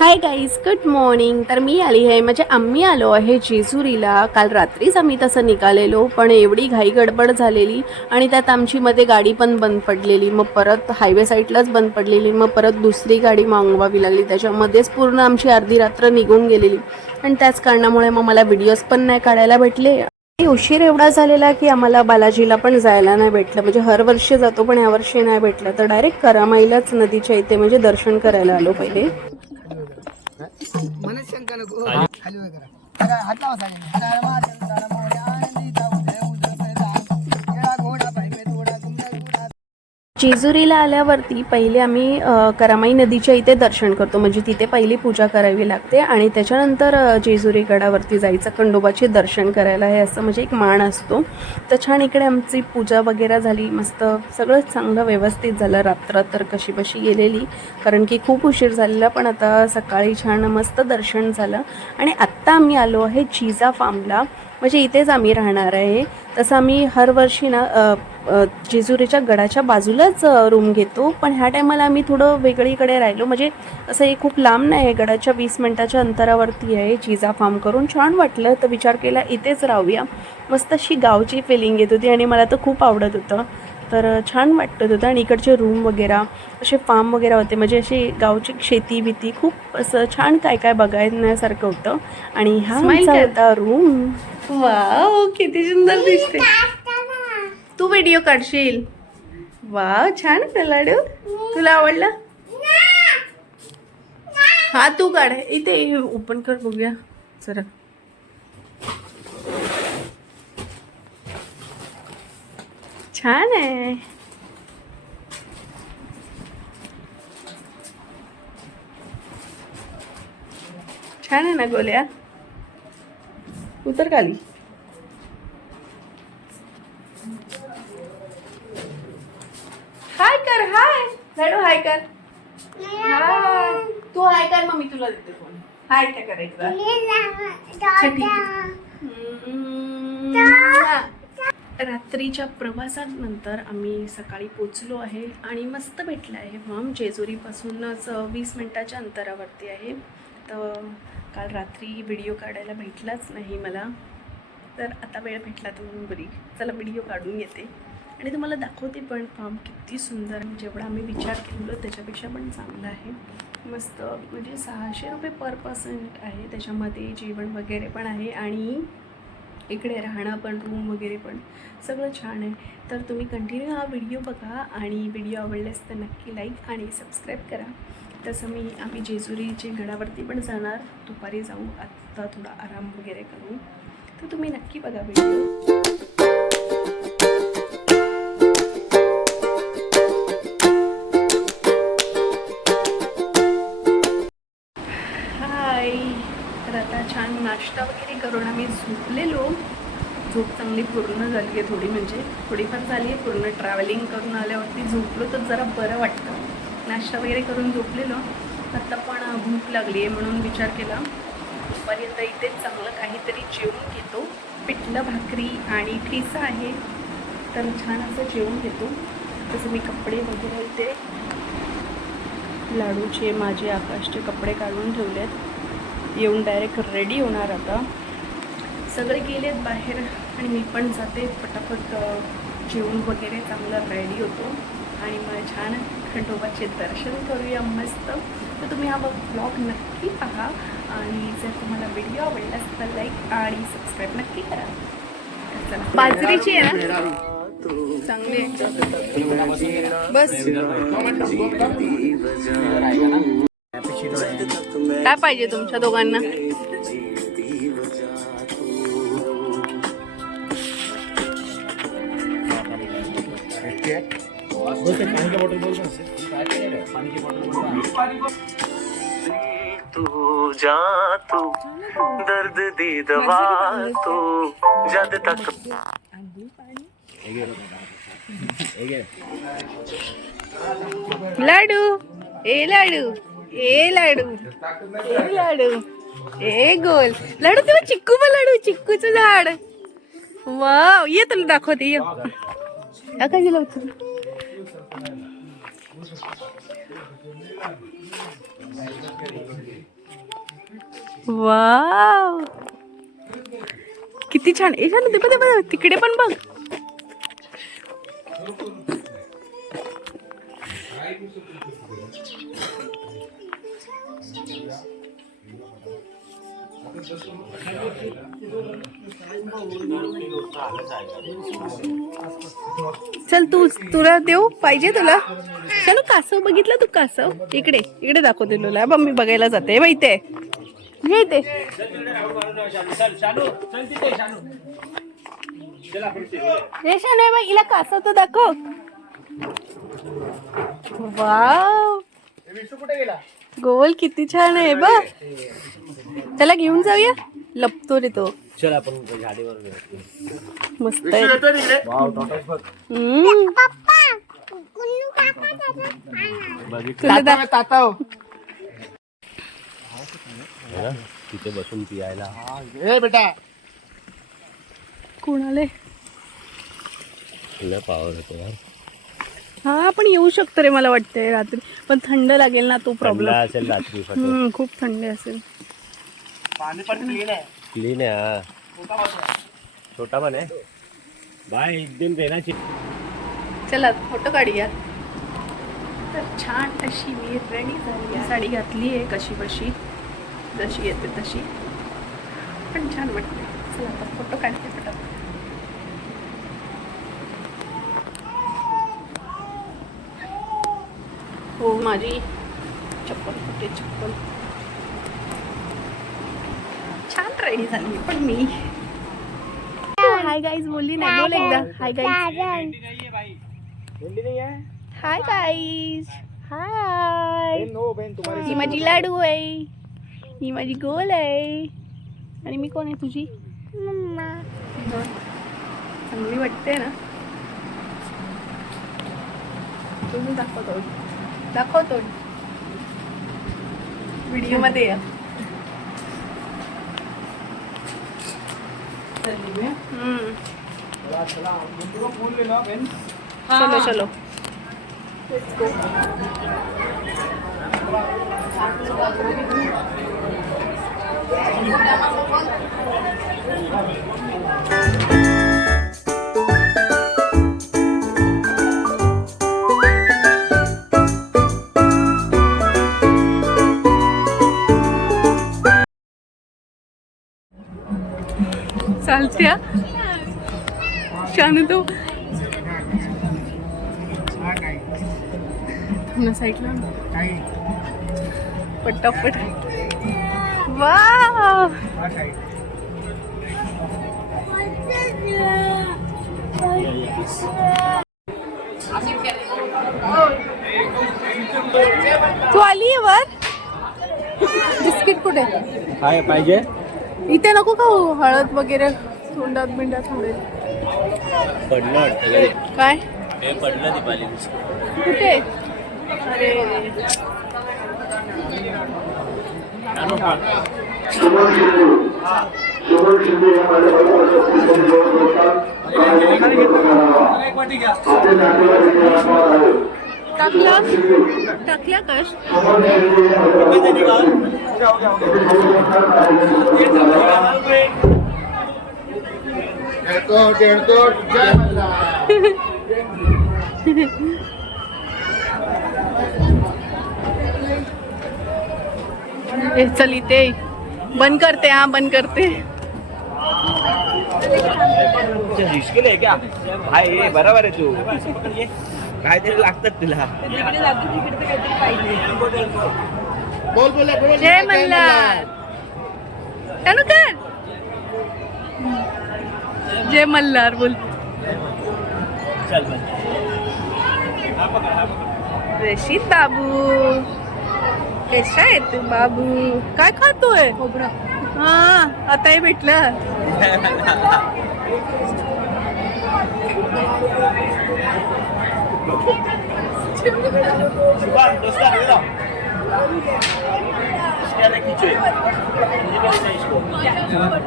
Hi guys good morning तर मी आली आहे म्हणजे आम्ही आलो आहे जेजुरीला. काल रात्रीच आम्ही तसं निघालेलो पण एवढी घाई गडबड झालेली आणि त्यात आमची मध्ये गाडी पण बंद पडलेली. मग परत हायवे साईडलाच बंद पडलेली. मग परत दुसरी गाडी मागवावी लागली. त्याच्यामध्येच पूर्ण आमची अर्धी रात्र निघून गेलेली. आणि त्याच कारणामुळे मग मला व्हिडिओज पण नाही काढायला भेटले. आणि उशीर एवढा झालेला की आम्हाला बालाजीला पण जायला नाही भेटलं. म्हणजे हर वर्षी जातो पण यावर्षी नाही भेटलं. तर डायरेक्ट करामाईलाच नदीच्या इथे म्हणजे दर्शन करायला आलो पहिले. మనశ్శంకనకు అట్లా जेजुरीला आल्यावरती पहिले आम्ही करामाई नदीच्या इथे दर्शन करतो. म्हणजे तिथे पहिली पूजा करावी लागते आणि त्याच्यानंतर जेजुरी गडावरती जायचं खंडोबाचे दर्शन करायला. हे असं म्हणजे एक मान असतो. तर छान इकडे आमची पूजा वगैरे झाली. मस्त सगळं चांगलं व्यवस्थित झालं. रात्र तर कशी बशी गेलेली कारण की खूप उशीर झालेला पण आता सकाळी छान मस्त दर्शन झालं. आणि आत्ता आम्ही आलो आहे जिजा फार्मला म्हणजे इथेच आम्ही राहणार आहे. तसं आम्ही हर वर्षी ना जेजुरीच्या गडाच्या बाजूलाच रूम घेतो. पण ह्या टायमाला आम्ही थोडं वेगळीकडे राहिलो. म्हणजे असं हे खूप लांब नाही आहे. गडाच्या वीस मिनटाच्या अंतरावरती आहे. जिजा फार्म करून छान वाटलं. तर विचार केला इथेच राहूया. मस्त अशी गावची फिलिंग येत होती आणि मला तर खूप आवडत होतं. तर छान वाटत होतं. आणि इकडचे रूम वगैरे असे फार्म वगैरे होते. म्हणजे अशी गावची शेती बिती खूप असं छान काय काय बघण्यासारखं होतं. आणि हा होता रूम वाव किती सुंदर दिसते. तू व्हिडिओ काढशील. वाव छान आहे लाडू. तुला आवडला? हा तू काढ. इथे ओपन कर बघूया. जरा छान आहे. छान आहे ना गोल्या? उतर खाली. हाय कर. हाय लाडू हाय कर. हाय तू हाय कर मग मी तुला देते फोन हाय अच्छा, ठीक आहे. हम्म. रात्रीच्या प्रवासानंतर आम्ही सकाळी पोचलो आहे आणि मस्त भेटलं आहे. मग जेजुरीपासूनच वीस मिनटाच्या अंतरावरती आहे. तर काल रात्री व्हिडिओ काढायला भेटलाच नाही मला. तर आता वेळ भेटला तर म्हणून बरी चला व्हिडिओ काढून येते. आणि तुम्हाला दाखवते पण फार्म किती सुंदर जेवढा आम्ही विचार केलेलो त्याच्यापेक्षा पण चांगलं आहे. मस्त म्हणजे सहाशे रुपये पर पर्सन आहे. त्याच्यामध्ये जेवण वगैरे पण आहे आणि इकडे राहणं पण रूम वगैरे पण सगळं छान आहे. तर तुम्ही कंटिन्यू हा व्हिडिओ बघा आणि व्हिडिओ आवडल्यास तर नक्की लाईक आणि सबस्क्राईब करा. तसं मी आम्ही जेजुरीचे गडावरती पण जाणार. दुपारी जाऊ आत्ता थोडा आराम वगैरे करू. तर तुम्ही नक्की बघा व्हिडिओ नाश्ता वगैरे करून आम्ही झोपलेलो. झोप चांगली पूर्ण झाली आहे थोडी म्हणजे थोडीफार झाली आहे. पूर्ण ट्रॅव्हलिंग करून आल्यावरती झोपलो तर जरा बरं वाटतं. नाश्ता वगैरे करून झोपलेलो. आत्ता पण भूक लागली आहे म्हणून विचार केला. दुपारी इथे चांगलं काहीतरी जेवून घेतो. पिठलं भाकरी आणि ठिसा आहे. तर छान असं जेवून घेतो. तसं मी कपडे वगैरे इथे लाडूचे माझे आकाशचे कपडे काढून ठेवले आहेत येऊन डायरेक्ट रेडी होणार आता. सगळे गेलेत बाहेर आणि मी पण जाते. फटाफट जेवण वगैरे चांगलं रेडी होतो. आणि मग छान खंडोबाचे दर्शन करूया मस्त. तर तुम्ही हा ब्लॉग नक्की पहा. आणि जर तुम्हाला व्हिडिओ आवडलास तर लाईक आणि सबस्क्राईब नक्की करा. बाजरीची आहे ना? चांगली बस. काय पाहिजे तुमच्या दोघांना? तू जा तू दर्द दी दवा तू जद तक लाडू ए लाडू. ए लाडू. ए लाडू. ए गोल. लाडू तेव्हा चिक्कू पण लाडू चिक्कूचं झाड. वाव ये तुला दाखवते ये. आकाशीला उचल वाव. किती छान. ए छान ते पण बघ, तिकडे पण बघ. चल तू तुला देऊ? पाहिजे तुला? चल कासव बघितलं तू कासव? इकडे इकडे दाखवते तुला. मम्मी मी बघायला जाते. बाई ते हे नाही हिला कासव तर दाखव. वाव. कुठे गेला? गोल किती छान आहे. बघ. त्याला घेऊन जाऊया. लपतो रे तो. चल आपण मस्त आहे. ताताव तिथे बसून पियायला. ए बेटा. कोणाले? तुला पावर होतो यार हा पण येऊ शकतो रे मला वाटतंय रात्री. पण थंड लागेल ना तो प्रॉब्लेम असेल रात्री खूप थंड असेल. पाणी पण क्लीन आहे. क्लीन आहे हा. छोटा पण आहे. बाय एक दिन देण्याची. चला फोटो काढूया. तर छान अशी मी रेडी झाली आहे. साडी घातली आहे कशी बशी. जशी येते तशी. पण छान वाटते चला आता फोटो काढते पटापट. हो माझी चप्पल कुठे चप्पल? छान रेडी झाली पण मी. हाय गाईज बोलली नाही बोल एकदा. Hi guys hi guys hi no बेन तुम्हारी ही माझी लाडू आहे. ही माझी गोल आहे. आणि मी कोण आहे तुझी? चांगली वाटते ना. तुम्ही दाखवतो दाखवतो व्हिडिओमध्ये या. हम्म. फूल लेना बेन चलो. चलो चालत्या शानू तो साईडला. काय पटापट. वा तू आली वर? बिस्किट कुठे? काय पाहिजे? इथे नको खाऊ हळद वगैरे तोंडात बिंडात थोडे. पडलं वाटतं काय? हे पडलं दीपाली कुठे? अरे. टाकला? टाकल्या कश? चल इथे बंद करते हा बंद करते. रिस्क आहे क्या हाय हे बरोबर आहे तू. काहीतरी लागतात तुला. बोल बोल बोल. जय मल्हार. चालू कर जय मल्हार बोल. चल रशीद बाबू कसा आहे तू बाबू. काय खातोय? हा आता हे भेटलं. शुभान दोस्ता भेटो क्या देखी छे मुझे भी नहीं इसको सगळं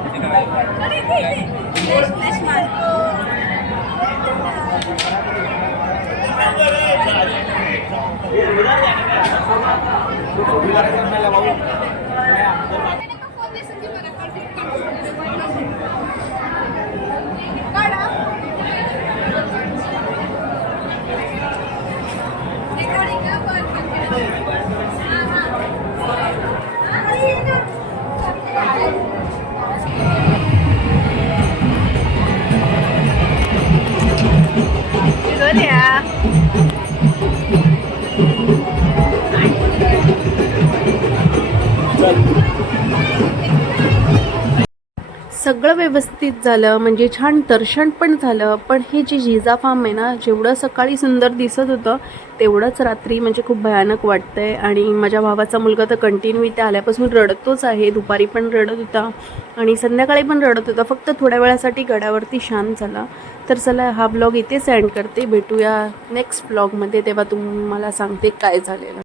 व्यवस्थित झालं म्हणजे छान दर्शन पण झालं. पण हे जे जिजा फार्म आहे ना जेवढं सकाळी सुंदर दिसत होतं तेवढंच रात्री म्हणजे खूप भयानक वाटतंय. आणि माझ्या भावाचा मुलगा तर कंटिन्यू इथे आल्यापासून रडतोच आहे. दुपारी पण रडत होता आणि संध्याकाळी पण रडत होता. फक्त थोड्या वेळासाठी गडावरती शांत झाला. तर चला हा ब्लॉग इथेच सेंड करते. भेटूया नेक्स्ट ब्लॉगमध्ये तेव्हा तुम्हाला सांगते काय झालेलं.